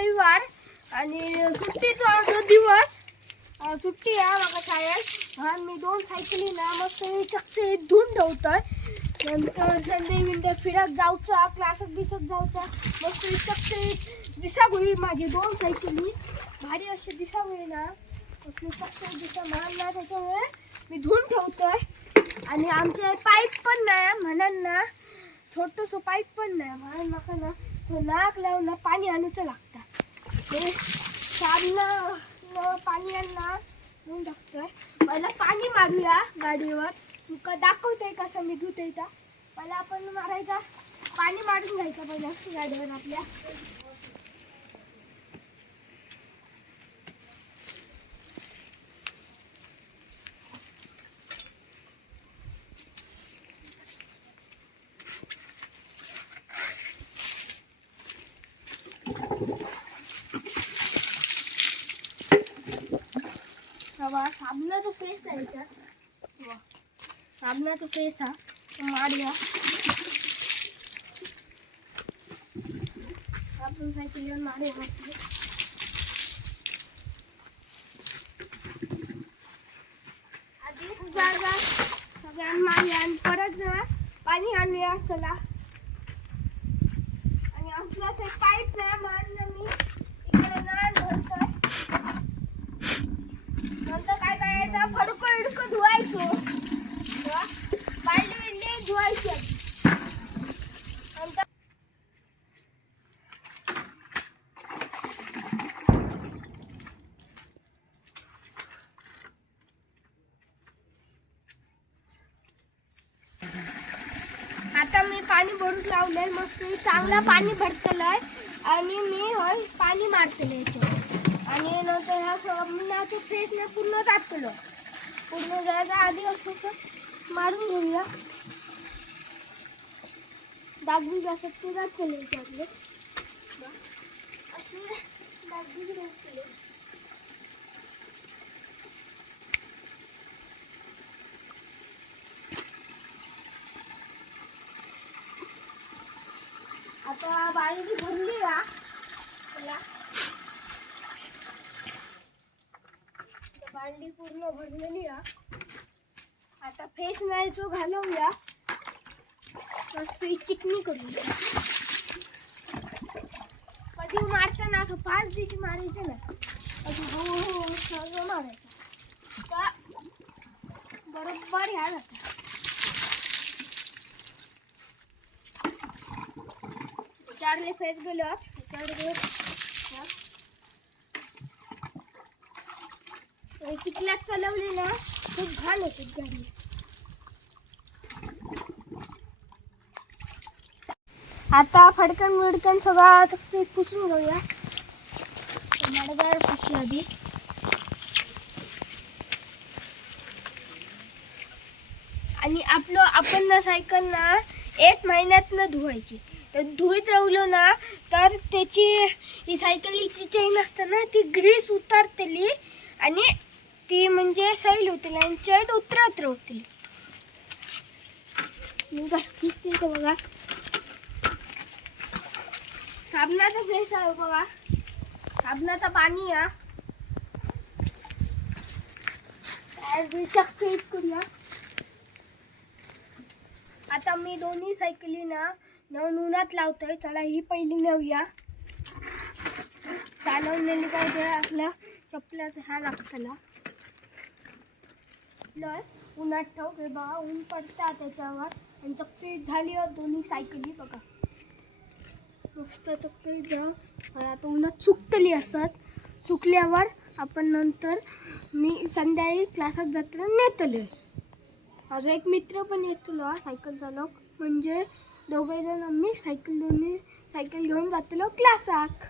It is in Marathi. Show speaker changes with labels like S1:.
S1: रविवार आणि सुट्टीचा जो दिवस सुट्टी आहे माझा शाळेत. आणि मी दोन सायकली ना मस्त चक्क धुवून ठेवतोय. नंतर संडे विंडे फिरत जाऊचा क्लासात दिसत जाऊचा. मस्त चक्क दिसा होईल माझी दोन सायकली. भारी अशी दिसा होईल ना. मस्त चक्क दिसा महान ना त्याच्यामुळे मी धुवून ठेवतोय. आणि आमचे पाईप पण नाही म्हणून ना छोटंसं पाईप पण नाही म्हणून नका ना. तो नाक लावून पाणी आणूचं लागतं ते साबणं पाणी आणला म्हणून टाकतोय मला पाणी मारूया गाडीवर तुका दाखवतोय कसं मी धुते इथं मला आपण मारायचा पाणी मारून घ्यायचं पहिलं गाडीवर आपल्या बाबा साबणाचा फेस आहे याच्यात. वा. साबणाचा फेस हा. तो मारूया साबण सायकलीवर मारूया मस्त आधी जागा सगळ्यांना मारूया आणि परत जरा पाणी आणूया चला. आणि आमचं असं पाईप नाही पाणी भरून लावलंय मस्त चांगला पाणी भरतलंय. आणि मी होय पाणी मारतले याच्यावर. आणि नंतर ह्या साबणाचं फेस ना पूर्ण टाकलं पूर्ण जायच्या आधी असं तर मारून घेऊया. डागबी असत ते टाकले याच्यातले असे डागबी टाकले आता बाळगी भरली का त्याला भांडी पूर्ण भरलेली आता फेस नाही जो घालवूया. मस्त चिकणी चिकनी करूया कधी मारताना असं पाच दिवशी हो, हो, हो, मारायचं ना. कधी हळूहळू सर्व मारायचं. बरोबर ह्या जातात चारले फेस गेलो चालवली ना खूप घाण होते गाडी आता फडकन मिडकन सगळं ते पुसून घेऊया. मडगाळ पुशी आधी. आणि आपलं आपण ना सायकल ना एक महिन्यात न धुवायची. तर धुईत राहिलो ना तर त्याची ही सायकलीची चेन असते ना ती ग्रीस उतरतली आणि ती म्हणजे सैल होतील आणि चेड उतरत राहतील. बघा साबणाचा फेस आहे बघा. साबणाचा पाणी या? करूया आता मी दोन्ही सायकली ना नवीन उन्हात लावतोय. चला ही पहिली नवूया चालवलेली पाहिजे आपल्या चपल्याचा ह्या लागतला लय उन्हात ठेव. हे बघा ऊन पडता त्याच्यावर आणि चकचकीत झाली हो दोन्ही सायकली बघा. मस्त चकचकीत जा आता उन्हात सुकतली असत. सुकल्यावर आपण नंतर मी संध्याकाळी क्लासात जाताना नेतले माझा एक मित्र पण येतो सायकल चालक म्हणजे दोघे जण आम्ही सायकल दोन्ही सायकल घेऊन जातलो क्लासाक